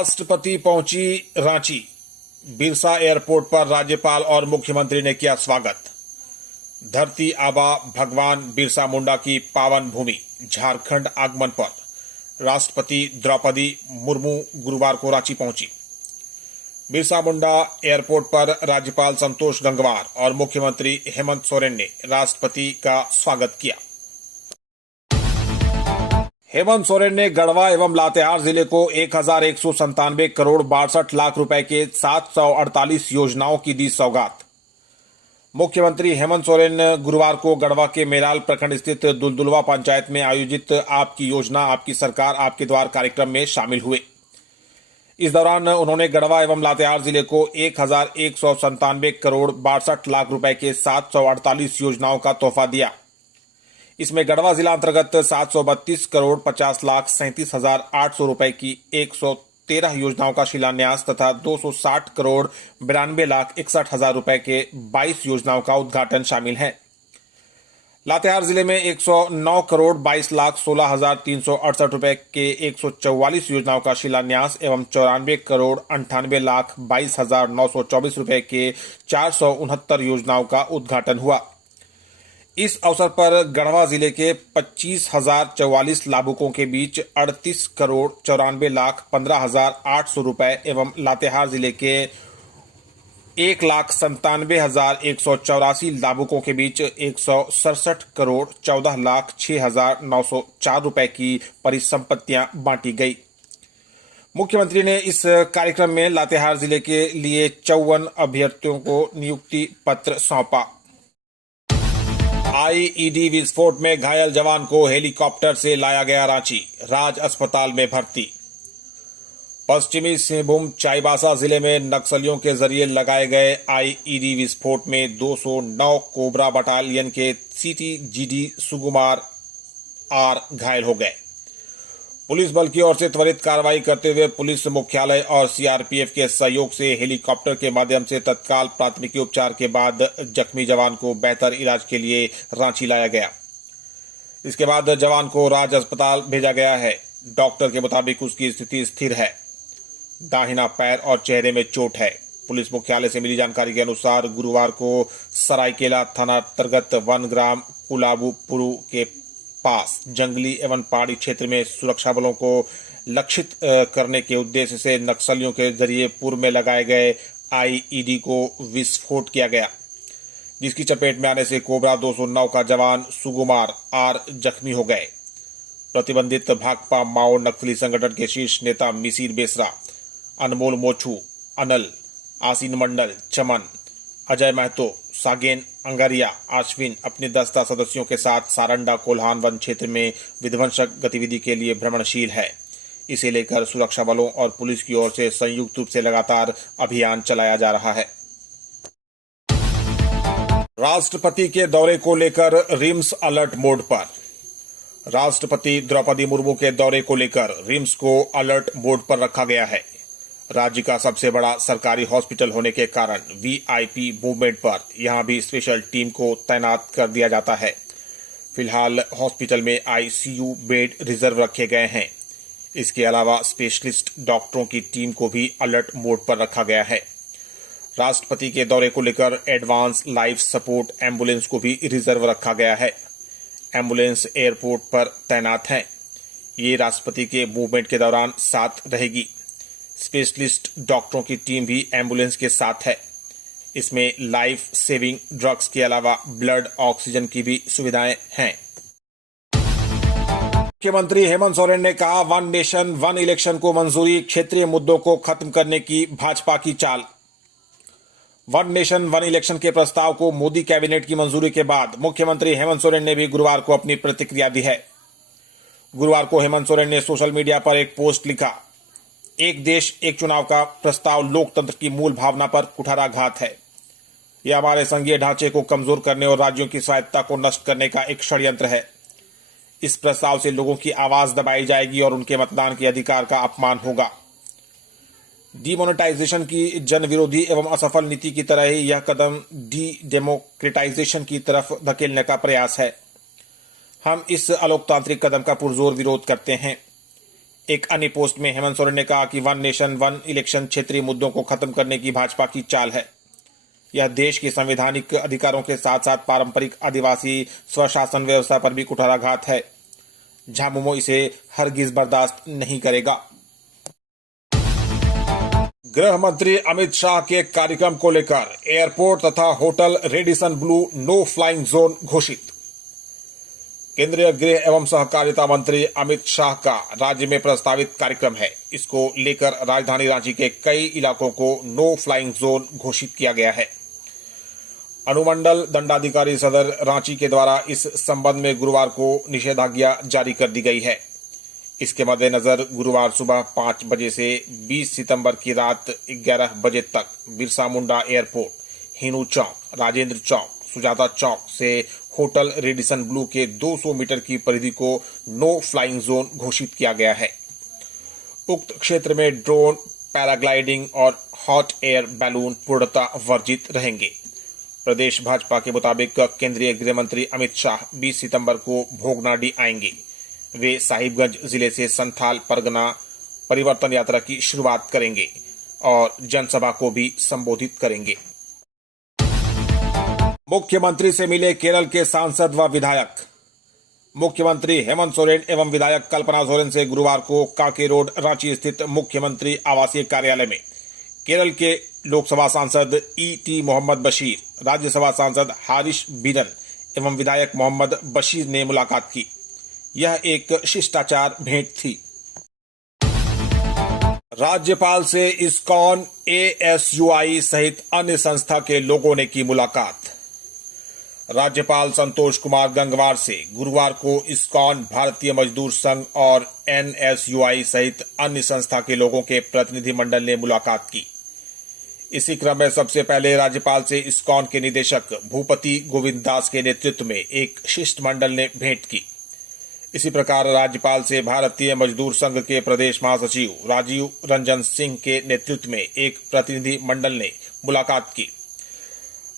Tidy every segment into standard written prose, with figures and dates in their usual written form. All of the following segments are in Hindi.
राष्ट्रपति पहुंची रांची। बिरसा एयरपोर्ट पर राज्यपाल और मुख्यमंत्री ने किया स्वागत। धरती आबा भगवान बिरसा मुंडा की पावन भूमि झारखंड आगमन पर राष्ट्रपति द्रौपदी मुर्मू गुरुवार को रांची पहुंची। बिरसा मुंडा एयरपोर्ट पर राज्यपाल संतोष गंगवार और मुख्यमंत्री हेमंत सोरेन ने राष्ट्रपति का स्वागत किया। हेमंत सोरेन ने गढ़वा एवं लातेहार जिले को 1197 करोड़ 62 लाख रुपए के 748 योजनाओं की दी सौगात। मुख्यमंत्री हेमंत सोरेन गुरुवार को गढ़वा के मेराल प्रखंड स्थित दुलदुलवा पंचायत में आयोजित आपकी योजना आपकी सरकार आपके द्वार कार्यक्रम में शामिल हुए। इस दौरान उन्होंने गढ़वा एवं लातेहार जिले को 1197 करोड़ 62 लाख रुपए के 748 योजनाओं का तोहफा दिया। इसमें गढ़वा जिला अंतर्गत 732 करोड़ 50 लाख 37,800 रुपए की 113 योजनाओं का शिलान्यास तथा 260 करोड़ 92 लाख 61,000 रुपए के 22 योजनाओं का उद्घाटन शामिल है। लातेहार जिले में 109 करोड़ 22 लाख 16,368 रुपए के 144 योजनाओं का शिलान्यास एवं 94 करोड़ 98 लाख 22,924 रुपए के 469 योजनाओं का उद्घाटन हुआ। इस अवसर पर गढ़वा जिले के 25,044 लाभुकों के बीच 38 करोड़ 94 लाख 15,800 रुपए एवं लातेहार जिले के 1,97,184 लाभुकों के बीच 167 करोड़ 14 लाख 6,904 रुपए की परिसंपत्तियां बांटी गई। मुख्यमंत्री ने इस कार्यक्रम में लातेहार जिले के लिए 54 अभ्यर्थियों को नियुक्ति पत्र सौंपा। आईईडी विस्फोट में घायल जवान को हेलीकॉप्टर से लाया गया रांची, राज अस्पताल में भर्ती। पश्चिमी सिंहभूम चाईबासा जिले में नक्सलियों के जरिए लगाए गए आईईडी विस्फोट में 209 कोबरा बटालियन के सीटीजीडी सुकुमार आर घायल हो गए। पुलिस बल की ओर से त्वरित कार्रवाई करते हुए पुलिस मुख्यालय और सीआरपीएफ के सहयोग से हेलीकॉप्टर के माध्यम से तत्काल प्राथमिकी उपचार के बाद जख्मी जवान को बेहतर इलाज के लिए रांची लाया गया। इसके बाद जवान को राज अस्पताल भेजा गया है। डॉक्टर के मुताबिक उसकी स्थिति स्थिर है। दाहिना पैर और चेहरे में चोट है। पुलिस मुख्यालय से मिली जानकारी के अनुसार गुरुवार को सरायकेला थाना अंतर्गत वन ग्राम कुलाबुपुरु के पास जंगली एवं पहाड़ी क्षेत्र में सुरक्षा बलों को लक्षित करने के उद्देश्य से नक्सलियों के जरिए पूर्व में लगाए गए आईईडी को विस्फोट किया गया, जिसकी चपेट में आने से कोबरा 209 का जवान सुकुमार आर जख्मी हो गए। प्रतिबंधित भाकपा माओ नक्सली संगठन के शीर्ष नेता मिसिर बेसरा, अनमोल मोछू, अनल, आसीन मंडल, चमन, अजय महतो, सागेन अंगारिया, आश्विन अपने दस्ता सदस्यों के साथ सारंडा कोल्हान वन क्षेत्र में विध्वंसक गतिविधि के लिए भ्रमणशील है। इसे लेकर सुरक्षा बलों और पुलिस की ओर से संयुक्त रूप से लगातार अभियान चलाया जा रहा है। राष्ट्रपति के दौरे को लेकर रिम्स अलर्ट मोड पर। राष्ट्रपति द्रौपदी मुर्मू के दौरे को लेकर रिम्स को अलर्ट मोड पर रखा गया है। राज्य का सबसे बड़ा सरकारी हॉस्पिटल होने के कारण वीआईपी मूवमेंट पर यहां भी स्पेशल टीम को तैनात कर दिया जाता है। फिलहाल हॉस्पिटल में आईसीयू बेड रिजर्व रखे गए हैं। इसके अलावा स्पेशलिस्ट डॉक्टरों की टीम को भी अलर्ट मोड पर रखा गया है। राष्ट्रपति के दौरे को लेकर एडवांस लाइफ सपोर्ट एम्बुलेंस को भी रिजर्व रखा गया है। एम्बुलेंस एयरपोर्ट पर तैनात है। ये राष्ट्रपति के मूवमेंट के दौरान साथ रहेगी। स्पेशलिस्ट डॉक्टरों की टीम भी एम्बुलेंस के साथ है। इसमें लाइफ सेविंग ड्रग्स के अलावा ब्लड ऑक्सीजन की भी सुविधाएं हैं। मुख्यमंत्री हेमंत सोरेन ने कहा, वन नेशन वन इलेक्शन को मंजूरी, क्षेत्रीय मुद्दों को खत्म करने की भाजपा की चाल। वन नेशन वन इलेक्शन के प्रस्ताव को मोदी कैबिनेट की मंजूरी के बाद मुख्यमंत्री हेमंत सोरेन ने भी गुरुवार को अपनी प्रतिक्रिया दी है। गुरुवार को हेमंत सोरेन ने सोशल मीडिया पर एक पोस्ट लिखा, एक देश एक चुनाव का प्रस्ताव लोकतंत्र की मूल भावना पर कुठाराघात है। यह हमारे संघीय ढांचे को कमजोर करने और राज्यों की स्वायत्तता को नष्ट करने का एक षड्यंत्र है। इस प्रस्ताव से लोगों की आवाज दबाई जाएगी और उनके मतदान के अधिकार का अपमान होगा। डीमोनेटाइजेशन की जन विरोधी एवं असफल नीति की तरह ही यह कदम डी डेमोक्रेटाइजेशन की तरफ धकेलने का प्रयास है। हम इस अलोकतांत्रिक कदम का पुरजोर विरोध करते हैं। एक अन्य पोस्ट में हेमंत सोरेन ने कहा कि वन नेशन वन इलेक्शन क्षेत्रीय मुद्दों को खत्म करने की भाजपा की चाल है। यह देश के संवैधानिक अधिकारों के साथ साथ पारंपरिक आदिवासी स्वशासन व्यवस्था पर भी कुठाराघात है। झामुमो इसे हरगिज बर्दाश्त नहीं करेगा। गृह मंत्री अमित शाह के कार्यक्रम को लेकर एयरपोर्ट तथा hotel Radisson Blu no flying zone घोषित। केंद्रीय गृह एवं सहकारिता मंत्री अमित शाह का राज्य में प्रस्तावित कार्यक्रम है। इसको लेकर राजधानी रांची के कई इलाकों को नो फ्लाइंग जोन घोषित किया गया है। अनुमंडल दंडाधिकारी सदर रांची के द्वारा इस संबंध में गुरुवार को निषेधाज्ञा जारी कर दी गई है। इसके मद्देनजर गुरुवार सुबह 5 बजे से 20 सितंबर की रात 11 बजे तक बिरसा मुंडा एयरपोर्ट, हिनू चौक, राजेंद्र चौक, सुजाता चौक से होटल रेडिसन ब्लू के 200 मीटर की परिधि को नो फ्लाइंग जोन घोषित किया गया है। उक्त क्षेत्र में ड्रोन, पैराग्लाइडिंग और हॉट एयर बैलून पूर्णतः वर्जित रहेंगे। प्रदेश भाजपा के मुताबिक केंद्रीय गृह मंत्री अमित शाह 20 सितंबर को भोगनाडी आएंगे। वे साहिबगंज जिले से संथाल परगना परिवर्तन यात्रा की शुरुआत करेंगे और जनसभा को भी संबोधित करेंगे। मुख्यमंत्री से मिले केरल के सांसद व विधायक। मुख्यमंत्री हेमंत सोरेन एवं विधायक कल्पना सोरेन से गुरुवार को काके रोड रांची स्थित मुख्यमंत्री आवासीय कार्यालय में केरल के लोकसभा सांसद ईटी मोहम्मद बशीर, राज्यसभा सांसद हारिश बीरन एवं विधायक मोहम्मद बशीर ने मुलाकात की। यह एक शिष्टाचार भेंट थी। राज्यपाल से इस्कॉन, एएसयूआई सहित अन्य संस्था के लोगों ने की मुलाकात। राज्यपाल संतोष कुमार गंगवार से गुरुवार को इस्कॉन, भारतीय मजदूर संघ और एनएसयूआई सहित अन्य संस्था के लोगों के प्रतिनिधिमंडल ने मुलाकात की। इसी क्रम में सबसे पहले राज्यपाल से इस्कॉन के निदेशक भूपति गोविंद दास के नेतृत्व में एक शिष्टमंडल ने भेंट की। इसी प्रकार राज्यपाल से भारतीय मजदूर संघ के प्रदेश महासचिव राजीव रंजन सिंह के नेतृत्व में एक प्रतिनिधि मंडल ने मुलाकात की।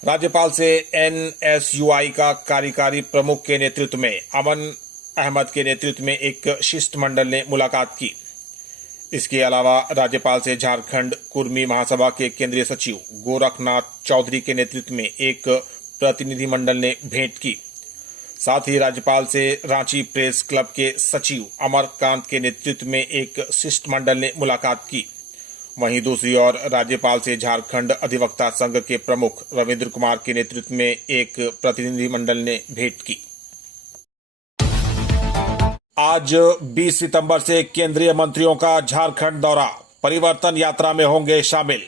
राज्यपाल से एनएसयूआई का कार्यकारी प्रमुख के नेतृत्व में अमन अहमद के नेतृत्व में एक शिष्टमंडल ने मुलाकात की। इसके अलावा राज्यपाल से झारखंड कुर्मी महासभा के केंद्रीय सचिव गोरखनाथ चौधरी के नेतृत्व में एक प्रतिनिधिमंडल ने भेंट की। साथ ही राज्यपाल से रांची प्रेस क्लब के सचिव अमरकांत के नेतृत्व में एक शिष्टमंडल ने मुलाकात की। वहीं दूसरी ओर राज्यपाल से झारखंड अधिवक्ता संघ के प्रमुख रविंद्र कुमार के नेतृत्व में एक प्रतिनिधिमंडल ने भेंट की। आज 20 सितंबर से केंद्रीय मंत्रियों का झारखंड दौरा, परिवर्तन यात्रा में होंगे शामिल।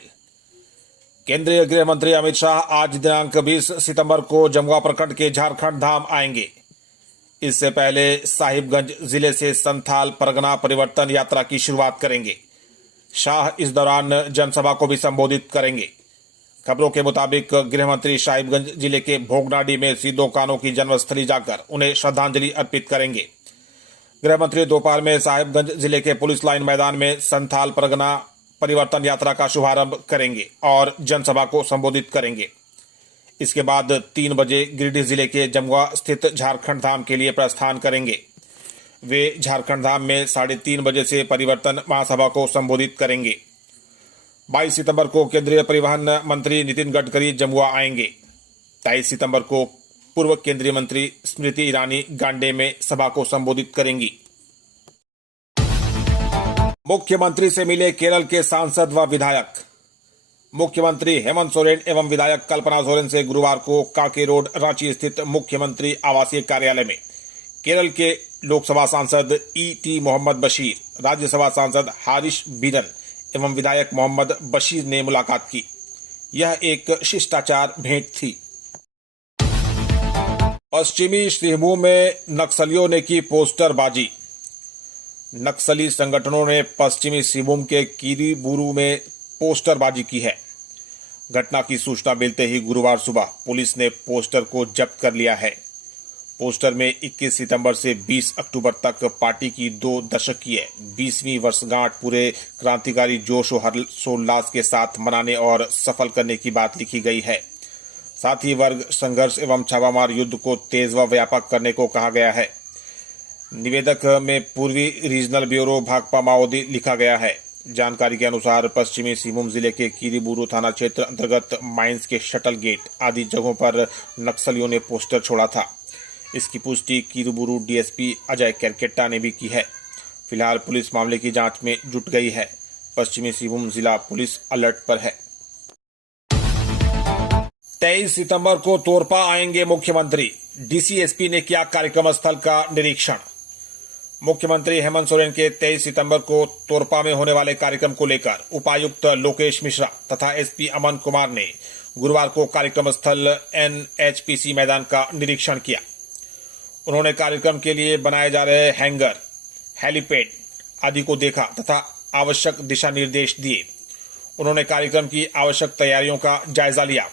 केंद्रीय गृह मंत्री अमित शाह आज दिनांक 20 सितंबर को जमुआ प्रखंड के झारखंड धाम आएंगे। इससे पहले साहिबगंज जिले से संथाल परगना परिवर्तन यात्रा की शुरुआत करेंगे। शाह इस दौरान जनसभा को भी संबोधित करेंगे। खबरों के मुताबिक गृह मंत्री साहिबगंज जिले के भोगनाडी में सिदो कान्हू की जन्मस्थली जाकर उन्हें श्रद्धांजलि अर्पित करेंगे। गृह मंत्री दोपहर में साहिबगंज जिले के पुलिस लाइन मैदान में संथाल परगना परिवर्तन यात्रा का शुभारंभ करेंगे और जनसभा को संबोधित करेंगे। इसके बाद 3 बजे गिरिडीह जिले के जमुआ स्थित झारखंड धाम के लिए प्रस्थान करेंगे। वे झारखंड धाम में 3:30 बजे से परिवर्तन महासभा को संबोधित करेंगे। 22 सितंबर को केंद्रीय परिवहन मंत्री नितिन गडकरी जमुआ आएंगे। 23 सितंबर को पूर्व केंद्रीय मंत्री स्मृति ईरानी गांडे में सभा को संबोधित करेंगी। मुख्यमंत्री से मिले केरल के सांसद व विधायक। मुख्यमंत्री हेमंत सोरेन एवं विधायक कल्पना सोरेन से गुरुवार को काके रोड रांची स्थित मुख्यमंत्री आवासीय कार्यालय में केरल के लोकसभा सांसद ईटी मोहम्मद बशीर, राज्यसभा सांसद हारिश बीरन एवं विधायक मोहम्मद बशीर ने मुलाकात की। यह एक शिष्टाचार भेंट थी। पश्चिमी सिंहभूम में नक्सलियों ने की पोस्टरबाजी। नक्सली संगठनों ने पश्चिमी सिंहभूम के कीरीबुरू में पोस्टरबाजी की है। घटना की सूचना मिलते ही गुरुवार सुबह पुलिस ने पोस्टर को जब्त कर लिया है। पोस्टर में 21 सितंबर से 20 अक्टूबर तक पार्टी की 2 दशकीय 20वीं वर्षगांठ पूरे क्रांतिकारी जोश और हर्षोल्लास के साथ मनाने और सफल करने की बात लिखी गई है। साथ ही वर्ग संघर्ष एवं छापामार युद्ध को तेज व व्यापक करने को कहा गया है। निवेदक में पूर्वी रीजनल ब्यूरो भाकपा माओवादी लिखा गया है। जानकारी के अनुसार पश्चिमी सिंहभूम जिले के कीरीबुरू थाना क्षेत्र अंतर्गत माइंस के शटल गेट आदि जगहों पर नक्सलियों ने पोस्टर छोड़ा था। इसकी पुष्टि कीरीबुरू डीएसपी अजय केरकेट्टा ने भी की है। फिलहाल पुलिस मामले की जांच में जुट गई है। पश्चिमी सिंहभूम जिला पुलिस अलर्ट पर है। 23 सितंबर को तोरपा आएंगे मुख्यमंत्री। डीसीएसपी ने किया कार्यक्रम स्थल का निरीक्षण। मुख्यमंत्री हेमंत सोरेन के 23 सितंबर को तोरपा में होने वाले कार्यक्रम को लेकर उपायुक्त लोकेश मिश्रा तथा एसपी अमन कुमार ने गुरुवार को कार्यक्रम स्थल एनएचपीसी मैदान का निरीक्षण किया। उन्होंने कार्यक्रम के लिए बनाए जा रहे हैंगर, हेलीपैड आदि को देखा तथा आवश्यक दिशा निर्देश दिए। उन्होंने कार्यक्रम की आवश्यक तैयारियों का जायजा लिया।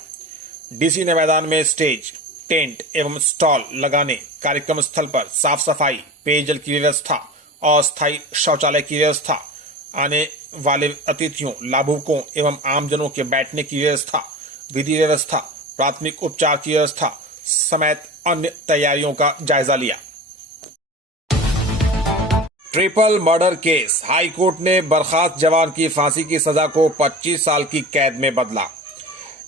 डीसी ने मैदान में स्टेज, टेंट एवं स्टॉल लगाने, कार्यक्रम स्थल पर साफ सफाई, पेयजल की व्यवस्था, अस्थायी शौचालय की व्यवस्था, आने वाले अतिथियों, लाभुकों एवं आमजनों के बैठने की व्यवस्था, विधि व्यवस्था, प्राथमिक उपचार की व्यवस्था समेत अन्य तैयारियों का जायजा लिया। Triple murder case, high court ने बर्खास्त जवान की फांसी की सजा को 25 साल की कैद में बदला।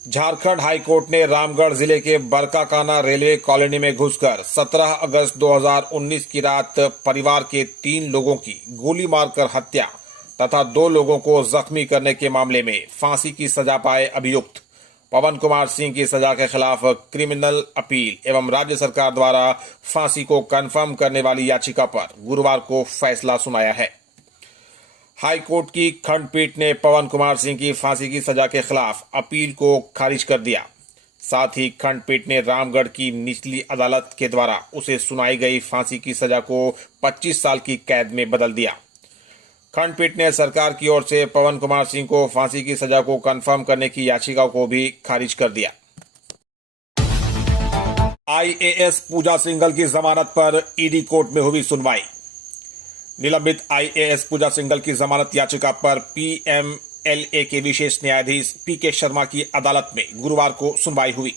झारखंड हाई कोर्ट ने रामगढ़ जिले के बरकाकाना रेलवे कॉलोनी में घुसकर 17 अगस्त 2019 की रात परिवार के 3 लोगों की गोली मारकर हत्या तथा 2 लोगों को जख्मी करने के मामले में फांसी की सजा पाए अभियुक्त पवन कुमार सिंह की सजा के खिलाफ क्रिमिनल अपील एवं राज्य सरकार द्वारा फांसी को कन्फर्म करने वाली याचिका पर गुरुवार को फैसला सुनाया है। हाई कोर्ट की खंडपीठ ने पवन कुमार सिंह की फांसी की सजा के खिलाफ अपील को खारिज कर दिया। साथ ही खंडपीठ ने रामगढ़ की निचली अदालत के द्वारा उसे सुनाई गई फांसी की सजा को 25 साल की कैद में बदल दिया। खंडपीठ ने सरकार की ओर से पवन कुमार सिंह को फांसी की सजा को कंफर्म करने की याचिका को भी खारिज कर दिया। आईएएस पूजा सिंघल की जमानत पर ईडी कोर्ट में हुई सुनवाई। निलंबित आईएएस पूजा सिंघल की जमानत याचिका पर पीएमएलए के विशेष न्यायाधीश पीके शर्मा की अदालत में गुरुवार को सुनवाई हुई।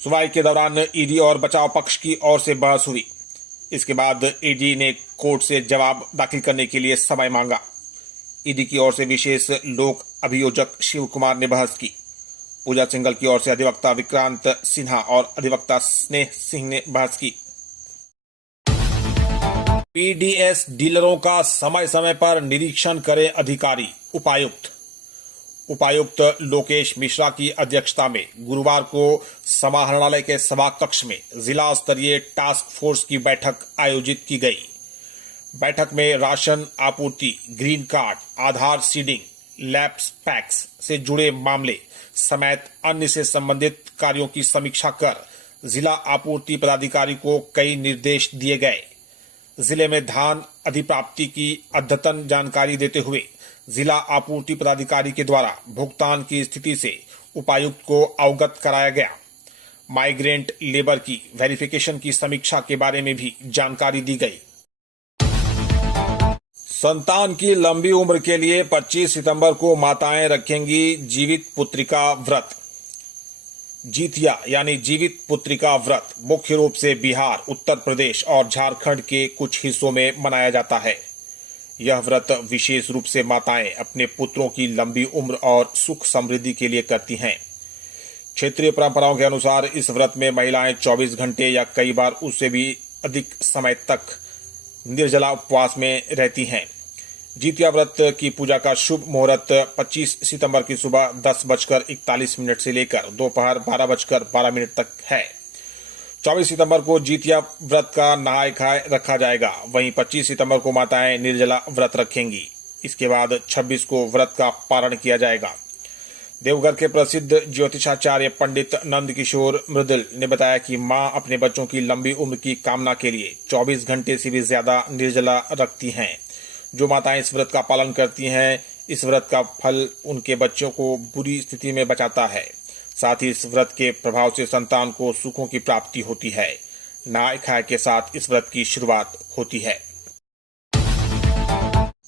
सुनवाई के दौरान ईडी और बचाव पक्ष की ओर से बहस हुई। इसके बाद ईडी ने कोर्ट से जवाब दाखिल करने के लिए समय मांगा। ईडी की ओर से विशेष लोक अभियोजक शिव कुमार ने बहस की। पूजा सिंघल की ओर से अधिवक्ता विक्रांत सिन्हा और अधिवक्ता स्नेह सिंह ने बहस की। पीडीएस डीलरों का समय समय पर निरीक्षण करें अधिकारी। उपायुक्त लोकेश मिश्रा की अध्यक्षता में गुरुवार को समाहरणालय के सभा कक्ष में जिला स्तरीय टास्क फोर्स की बैठक आयोजित की गई। बैठक में राशन आपूर्ति, ग्रीन कार्ड, आधार सीडिंग, लैप्स पैक्स से जुड़े मामले समेत अन्य से संबंधित कार्यों की समीक्षा कर जिला आपूर्ति पदाधिकारी को कई निर्देश दिए गए। जिले में धान अधिप्राप्ति की अद्यतन जानकारी देते हुए जिला आपूर्ति पदाधिकारी के द्वारा भुगतान की स्थिति से उपायुक्त को अवगत कराया गया। माइग्रेंट लेबर की वेरिफिकेशन की समीक्षा के बारे में भी जानकारी दी गई। संतान की लंबी उम्र के लिए 25 सितंबर को माताएं रखेंगी जीवित पुत्रिका व्रत। जीतिया यानी जीवित पुत्रिका व्रत मुख्य रूप से बिहार, उत्तर प्रदेश और झारखंड के कुछ हिस्सों में मनाया जाता है। यह व्रत विशेष रूप से माताएं अपने पुत्रों की लंबी उम्र और सुख समृद्धि के लिए करती हैं। क्षेत्रीय परंपराओं के अनुसार इस व्रत में महिलाएं 24 घंटे या कई बार उससे भी अधिक समय तक निर्जला उपवास में रहती हैं। जीतिया व्रत की पूजा का शुभ मुहूर्त 25 सितंबर की सुबह 10:41 से लेकर दोपहर 12:12 तक है। 24 सितंबर को जीतिया व्रत का नहाय खाए रखा जाएगा। वहीं 25 सितंबर को माताएं निर्जला व्रत रखेंगी। इसके बाद 26 को व्रत का पारण किया जाएगा। देवघर के प्रसिद्ध ज्योतिषाचार्य पंडित नंद किशोर मृदुल ने बताया कि मां अपने बच्चों की लंबी उम्र की कामना के लिए 24 घंटे से भी ज्यादा निर्जला रखती हैं। जो माताएं इस व्रत का पालन करती हैं, इस व्रत का फल उनके बच्चों को बुरी स्थिति में बचाता है। साथ ही इस व्रत के प्रभाव से संतान को सुखों की प्राप्ति होती है। नहाय खाए के साथ इस व्रत की शुरुआत होती है।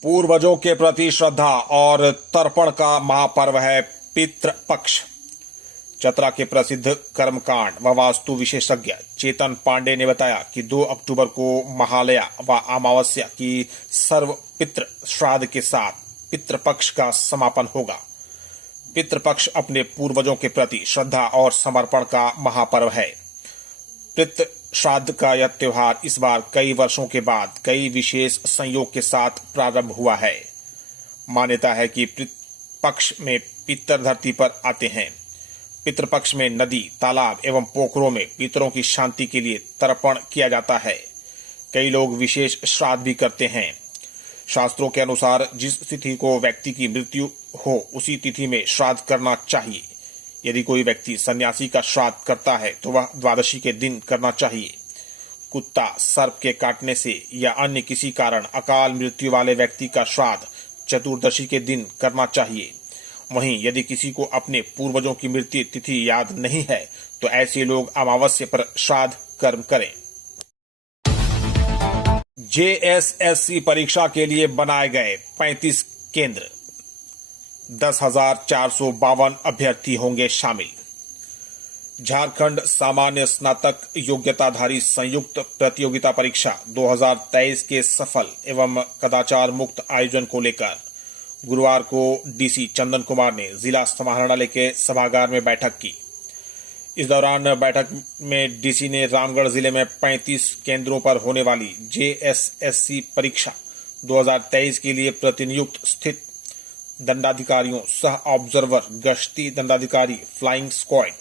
पूर्वजों के प्रति श्रद्धा और तर्पण का महापर्व है पितृपक्ष। चतरा के प्रसिद्ध कर्मकांड व वास्तु विशेषज्ञ चेतन पांडे ने बताया कि 2 अक्टूबर को महालया व अमावस्या की सर्व पितृ श्राद्ध के साथ पितृपक्ष का समापन होगा। पितृपक्ष अपने पूर्वजों के प्रति श्रद्धा और समर्पण का महापर्व है। पितृ श्राद्ध का यह त्योहार इस बार कई वर्षों के बाद कई विशेष संयोग के साथ प्रारंभ हुआ है। मान्यता है कि पितृपक्ष में पितर धरती पर आते हैं। पितृपक्ष में नदी, तालाब एवं पोखरों में पितरों की शांति के लिए तर्पण किया जाता है। कई लोग विशेष श्राद्ध भी करते हैं। शास्त्रों के अनुसार जिस तिथि को व्यक्ति की मृत्यु हो उसी तिथि में श्राद्ध करना चाहिए। यदि कोई व्यक्ति सन्यासी का श्राद्ध करता है तो वह द्वादशी के दिन करना चाहिए। कुत्ता सर्प के काटने से या अन्य किसी कारण अकाल मृत्यु वाले व्यक्ति का श्राद्ध चतुर्दशी के दिन करना चाहिए। वहीं यदि किसी को अपने पूर्वजों की मृत्यु तिथि याद नहीं है तो ऐसे लोग अमावस्या पर श्राद्ध कर्म करें। जेएसएससी परीक्षा के लिए बनाए गए 35 केंद्र, 10,452 अभ्यर्थी होंगे शामिल। झारखंड सामान्य स्नातक योग्यताधारी संयुक्त प्रतियोगिता परीक्षा 2023 के सफल एवं कदाचार मुक्त आयोजन को लेकर गुरुवार को डीसी चंदन कुमार ने जिला समाहरणालय के सभागार में बैठक की। इस दौरान बैठक में डीसी ने रामगढ़ जिले में 35 केंद्रों पर होने वाली जेएसएससी परीक्षा 2023 के लिए प्रतिनियुक्त स्थित दंडाधिकारियों, सह ऑब्जर्वर, गश्ती दंडाधिकारी, फ्लाइंग स्क्वाड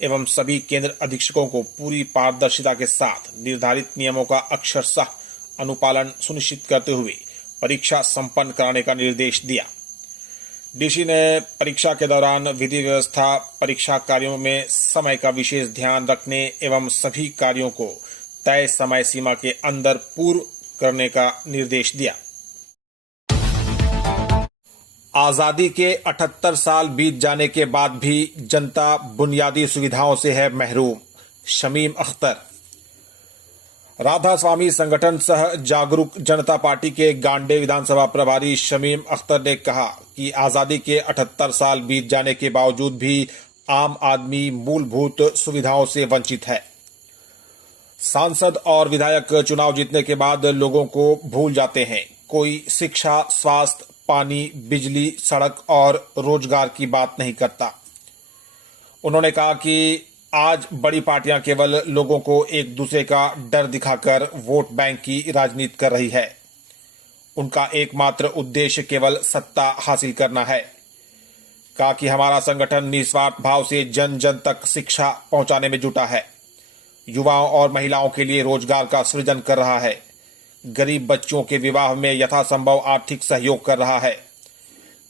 एवं सभी केंद्र अधीक्षकों को पूरी पारदर्शिता के साथ निर्धारित नियमों का अक्षरशः अनुपालन सुनिश्चित करते हुए परीक्षा संपन्न कराने का निर्देश दिया। डीसी ने परीक्षा के दौरान विधि व्यवस्था, परीक्षा कार्यों में समय का विशेष ध्यान रखने एवं सभी कार्यों को तय समय सीमा के अंदर पूर्ण करने का निर्देश दिया। आजादी के 78 साल बीत जाने के बाद भी जनता बुनियादी सुविधाओं से है महरूम। शमीम अख्तर। राधा स्वामी संगठन सह जागरूक जनता पार्टी के गांडे विधानसभा प्रभारी शमीम अख्तर ने कहा कि आजादी के 78 साल बीत जाने के बावजूद भी आम आदमी मूलभूत सुविधाओं से वंचित है। सांसद और विधायक चुनाव जीतने के बाद लोगों को भूल जाते हैं। कोई शिक्षा, स्वास्थ्य, पानी, बिजली, सड़क और रोजगार की बात नहीं करता। उन्होंने कहा कि आज बड़ी पार्टियां केवल लोगों को एक दूसरे का डर दिखाकर वोट बैंक की राजनीति कर रही है। उनका एकमात्र उद्देश्य केवल सत्ता हासिल करना है। कहा कि हमारा संगठन निस्वार्थ भाव से जन जन तक शिक्षा पहुंचाने में जुटा है। युवाओं और महिलाओं के लिए रोजगार का सृजन कर रहा है। गरीब बच्चों के विवाह में यथासंभव आर्थिक सहयोग कर रहा है।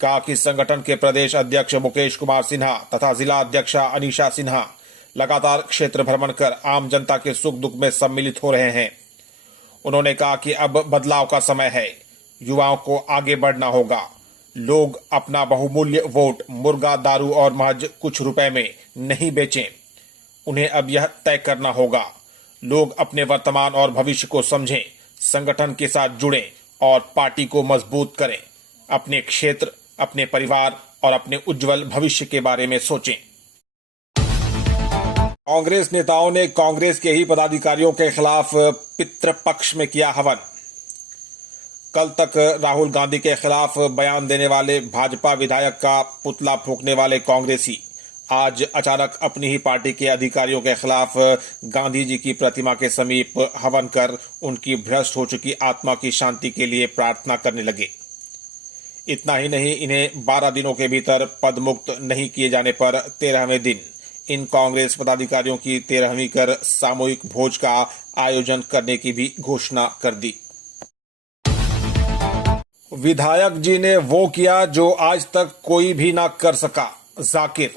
कहा कि संगठन के प्रदेश अध्यक्ष मुकेश कुमार सिन्हा तथा जिला अध्यक्षा अनीशा सिन्हा लगातार क्षेत्र भ्रमण कर आम जनता के सुख दुख में सम्मिलित हो रहे हैं। उन्होंने कहा कि अब बदलाव का समय है। युवाओं को आगे बढ़ना होगा। लोग अपना बहुमूल्य वोट मुर्गा, दारू और महज कुछ रुपए में नहीं बेचें। उन्हें अब यह तय करना होगा। लोग अपने वर्तमान और भविष्य को समझें, संगठन के साथ जुड़ें और पार्टी को मजबूत करें। अपने क्षेत्र, अपने परिवार और अपने उज्जवल भविष्य के बारे में सोचें। कांग्रेस नेताओं ने कांग्रेस के ही पदाधिकारियों के खिलाफ पितृपक्ष में किया हवन। कल तक राहुल गांधी के खिलाफ बयान देने वाले भाजपा विधायक का पुतला फूंकने वाले कांग्रेसी आज अचानक अपनी ही पार्टी के अधिकारियों के खिलाफ गांधी जी की प्रतिमा के समीप हवन कर उनकी भ्रष्ट हो चुकी आत्मा की शांति के लिए प्रार्थना करने लगे। इतना ही नहीं, इन्हें 12 दिनों के भीतर पद मुक्त नहीं किए जाने पर 13वें दिन इन कांग्रेस पदाधिकारियों की 13वीं कर सामूहिक भोज का आयोजन करने की भी घोषणा कर दी। विधायक जी ने वो किया जो आज तक कोई भी ना कर सका। जाकिर।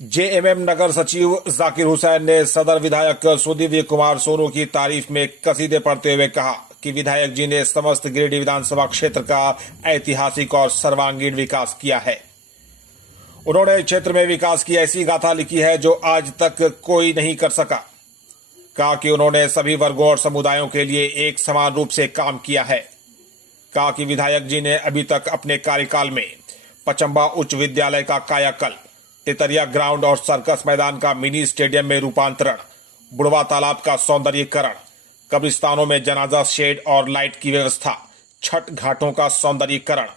जेएमएम नगर सचिव जाकिर हुसैन ने सदर विधायक सुदीव्य कुमार सोनू की तारीफ में कसीदे पढ़ते हुए कहा कि विधायक जी ने समस्त गिरिडीह विधानसभा क्षेत्र का ऐतिहासिक और सर्वांगीण विकास किया है। उन्होंने क्षेत्र में विकास की ऐसी गाथा लिखी है जो आज तक कोई नहीं कर सका। कहा कि उन्होंने सभी वर्गों और समुदायों के लिए एक समान रूप से काम किया है। कहा कि विधायक जी ने अभी तक अपने कार्यकाल में पचम्बा उच्च विद्यालय का कायाकल्प, तेतरिया ग्राउंड और सर्कस मैदान का मिनी स्टेडियम में रूपांतरण, बुढ़वा तालाब का सौंदर्यीकरण, कब्रिस्तानों में जनाजा शेड और लाइट की व्यवस्था, छठ घाटों का सौंदर्यीकरण,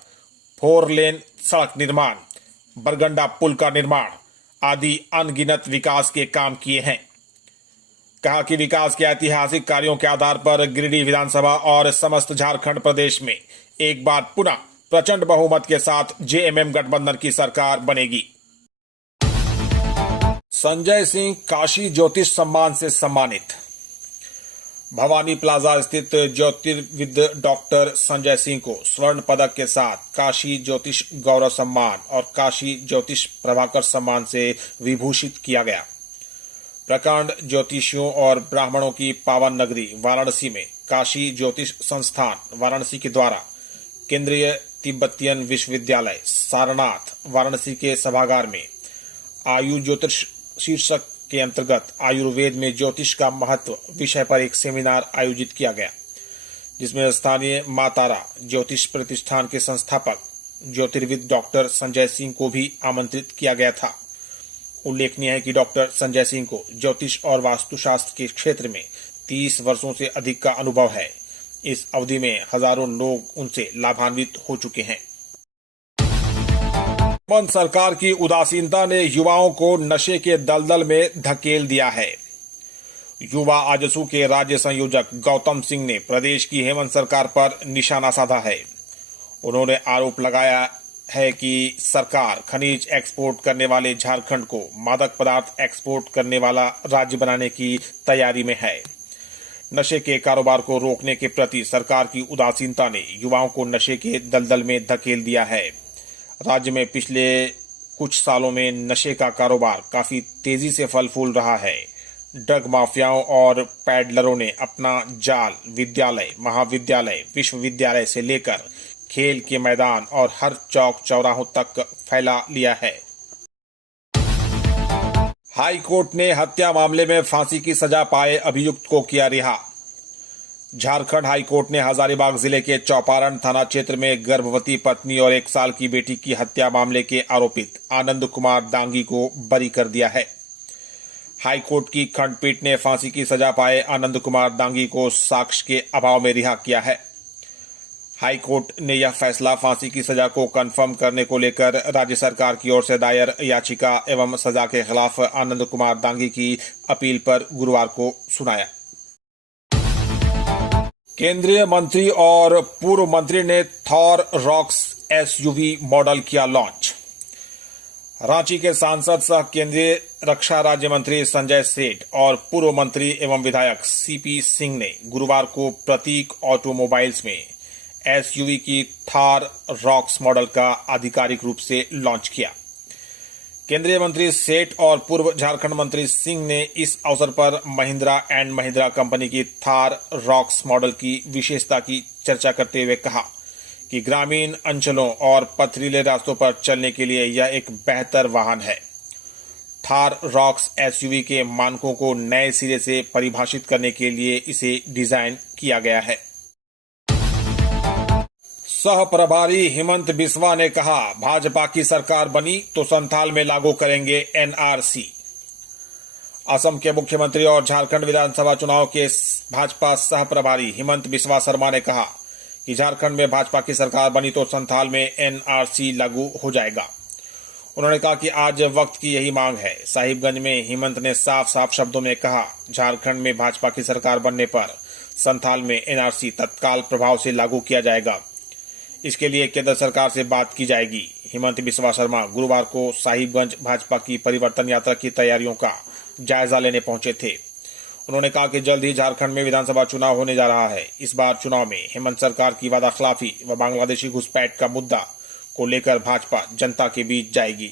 4 लेन सड़क निर्माण, बरगंडा पुल का निर्माण आदि अनगिनत विकास के काम किए हैं। कहा कि विकास के ऐतिहासिक कार्यों के आधार पर गिरिडीह विधानसभा और समस्त झारखंड प्रदेश में एक बार पुनः प्रचंड बहुमत के साथ जेएमएम गठबंधन की सरकार बनेगी। संजय सिंह काशी ज्योतिष सम्मान से सम्मानित। भवानी प्लाजा स्थित ज्योतिर्विद डॉक्टर संजय सिंह को स्वर्ण पदक के साथ काशी ज्योतिष गौरव सम्मान और काशी ज्योतिष प्रभाकर सम्मान से विभूषित किया गया। प्रकांड ज्योतिषियों और ब्राह्मणों की पावन नगरी वाराणसी में काशी ज्योतिष संस्थान वाराणसी के द्वारा केंद्रीय तिब्बतियन विश्वविद्यालय सारनाथ वाराणसी के सभागार में आयु ज्योतिष शीर्षक के अंतर्गत आयुर्वेद में ज्योतिष का महत्व विषय पर एक सेमिनार आयोजित किया गया, जिसमें स्थानीय मां तारा ज्योतिष प्रतिष्ठान के संस्थापक ज्योतिर्विद डॉक्टर संजय सिंह को भी आमंत्रित किया गया था। उल्लेखनीय है कि डॉक्टर संजय सिंह को ज्योतिष और वास्तुशास्त्र के क्षेत्र में 30 वर्षों से अधिक का अनुभव है। इस अवधि में हजारों लोग उनसे लाभान्वित हो चुके हैं। हेमंत सरकार की उदासीनता ने युवाओं को नशे के दलदल में धकेल दिया है। युवा आजसू के राज्य संयोजक गौतम सिंह ने प्रदेश की हेमंत सरकार पर निशाना साधा है। उन्होंने आरोप लगाया है कि सरकार खनिज एक्सपोर्ट करने वाले झारखंड को मादक पदार्थ एक्सपोर्ट करने वाला राज्य बनाने की तैयारी में है। नशे के कारोबार को रोकने के प्रति सरकार की उदासीनता ने युवाओं को नशे के दलदल में धकेल दिया है। राज्य में पिछले कुछ सालों में नशे का कारोबार काफी तेजी से फल फूल रहा है। ड्रग माफियाओं और पैडलरों ने अपना जाल विद्यालय, महाविद्यालय, विश्वविद्यालय से लेकर खेल के मैदान और हर चौक चौराहों तक फैला लिया है। हाई कोर्ट ने हत्या मामले में फांसी की सजा पाए अभियुक्त को किया रिहा। झारखंड हाई कोर्ट ने हजारीबाग जिले के चौपारण थाना क्षेत्र में गर्भवती पत्नी और 1 साल की बेटी की हत्या मामले के आरोपित आनंद कुमार दांगी को बरी कर दिया है। हाई कोर्ट की खंडपीठ ने फांसी की सजा पाए आनंद कुमार दांगी को साक्ष्य के अभाव में रिहा किया है। हाई कोर्ट ने यह फैसला फांसी की सजा को कंफर्म करने को लेकर राज्य सरकार की ओर से दायर याचिका एवं सजा के खिलाफ आनंद कुमार दांगी की अपील पर गुरुवार को सुनाया। केंद्रीय मंत्री और पूर्व मंत्री ने थॉर रॉक्स एसयूवी मॉडल किया लॉन्च। रांची के सांसद सह केंद्रीय रक्षा राज्य मंत्री संजय सेठ और पूर्व मंत्री एवं विधायक सीपी सिंह ने गुरुवार को प्रतीक ऑटोमोबाइल्स में एसयूवी की थार रॉक्स मॉडल का आधिकारिक रूप से लॉन्च किया। केंद्रीय मंत्री सेठ और पूर्व झारखंड मंत्री सिंह ने इस अवसर पर महिंद्रा एंड महिंद्रा कंपनी की थार रॉक्स मॉडल की विशेषता की चर्चा करते हुए कहा कि ग्रामीण अंचलों और पथरीले रास्तों पर चलने के लिए यह एक बेहतर वाहन है। थार रॉक्स एसयूवी के मानकों को नए सिरे से परिभाषित करने के लिए इसे डिजाइन किया गया है। सह प्रभारी हेमंत बिस्वा ने कहा, भाजपा की सरकार बनी तो संथाल में लागू करेंगे एनआरसी। असम के मुख्यमंत्री और झारखंड विधानसभा चुनाव के भाजपा सह प्रभारी हेमंत बिस्वा शर्मा ने कहा कि झारखंड में भाजपा की सरकार बनी तो संथाल में एनआरसी लागू हो जाएगा। उन्होंने कहा कि आज वक्त की यही मांग है। साहिबगंज में हेमंत ने साफ साफ शब्दों में कहा, झारखंड में भाजपा की सरकार बनने पर संथाल में एनआरसी तत्काल प्रभाव से लागू किया जाएगा। इसके लिए केंद्र सरकार से बात की जाएगी। हेमंत बिस्वा शर्मा गुरुवार को साहिबगंज भाजपा की परिवर्तन यात्रा की तैयारियों का जायजा लेने पहुंचे थे। उन्होंने कहा कि जल्द ही झारखंड में विधानसभा चुनाव होने जा रहा है। इस बार चुनाव में हेमंत सरकार की वादाखिलाफी व बांग्लादेशी घुसपैठ का मुद्दा को लेकर भाजपा जनता के बीच जाएगी।